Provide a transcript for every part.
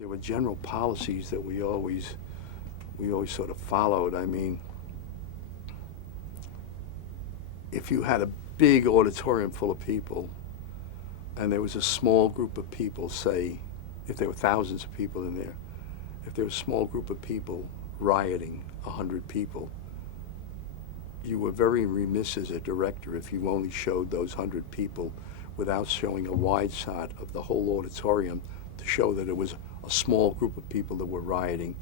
There were general policies that we always sort of followed. I mean, if you had a big auditorium full of people and there was a small group of people, say, if there were thousands of people in there, if there was a small group of people rioting, 100 people, you were very remiss as a director if you only showed those 100 people without showing a wide shot of the whole auditorium to show that it was a small group of people that were rioting,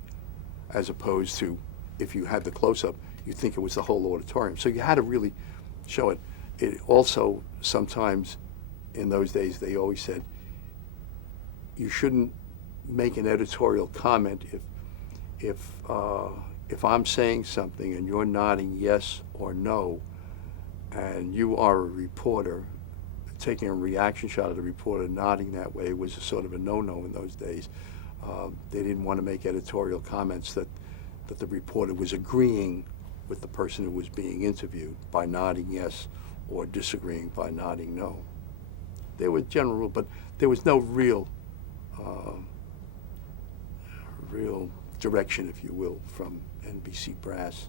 as opposed to, if you had the close-up, you think it was the whole auditorium. So you had to really show it. It also, sometimes in those days, they always said, you shouldn't make an editorial comment if I'm saying something and you're nodding yes or no, and you are a reporter, taking a reaction shot of the reporter nodding that way was a sort of a no-no in those days. They didn't want to make editorial comments that the reporter was agreeing with the person who was being interviewed by nodding yes or disagreeing by nodding no. There was general rule, but there was no real direction, if you will, from NBC brass.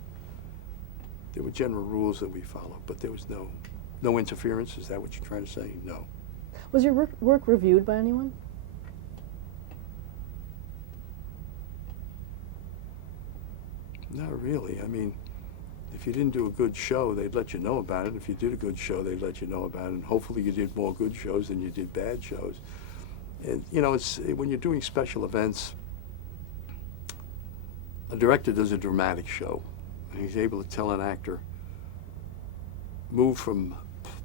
There were general rules that we followed, but there was no interference. Is that what you're trying to say? No. Was your work reviewed by anyone? Not really. I mean, if you didn't do a good show, they'd let you know about it. If you did a good show, they'd let you know about it. And hopefully you did more good shows than you did bad shows. And, you know, when you're doing special events, a director does a dramatic show. And he's able to tell an actor, move from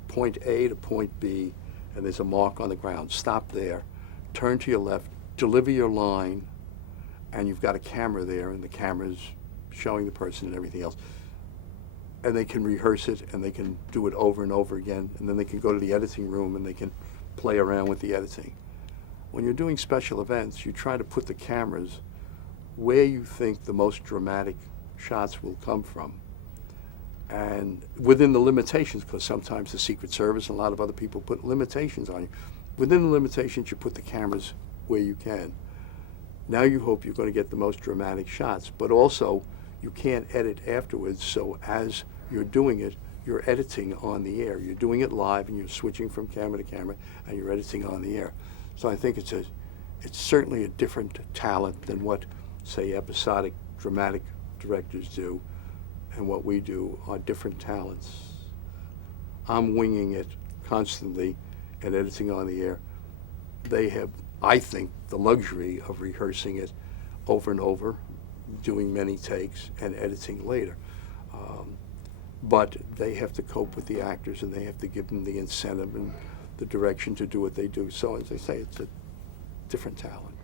point A to point B, and there's a mark on the ground. Stop there. Turn to your left. Deliver your line. And you've got a camera there, and the camera's showing the person and everything else. And they can rehearse it, and they can do it over and over again, and then they can go to the editing room and they can play around with the editing. When you're doing special events, you try to put the cameras where you think the most dramatic shots will come from, and within the limitations, because sometimes the Secret Service and a lot of other people put limitations on you. Within the limitations, you put the cameras where you can. Now you hope you're going to get the most dramatic shots, but also you can't edit afterwards, so as you're doing it, you're editing on the air. You're doing it live and you're switching from camera to camera and you're editing on the air. So I think it's certainly a different talent than what, say, episodic dramatic directors do, and what we do are different talents. I'm winging it constantly and editing on the air. They have, I think, the luxury of rehearsing it over and over, doing many takes and editing later. But they have to cope with the actors and they have to give them the incentive and the direction to do what they do. So as I say, it's a different talent.